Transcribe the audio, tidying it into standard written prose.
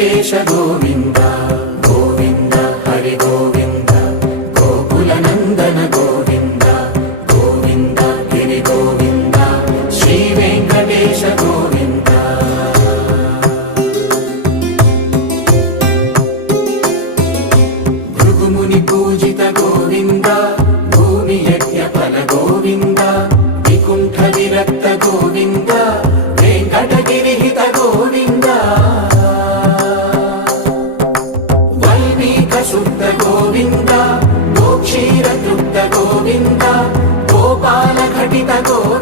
వెంకటేశ గోవింద గోవింద హరి గోవింద గోకుల నందన గోవింద గోవింద గిరి గోవింద శ్రీ వెంకటేశ గోవింద భృగుముని పూజిత గోవింద భూమి యజ్ఞ ఫల గోవింద వికుంఠ విరక్త గోవింద వెంకటగిరిహిత గోవింద వల్మీక శుద్ధ గోవింద గోక్షీర తృప్త గోవింద గోపాల ఘటిత గోవింద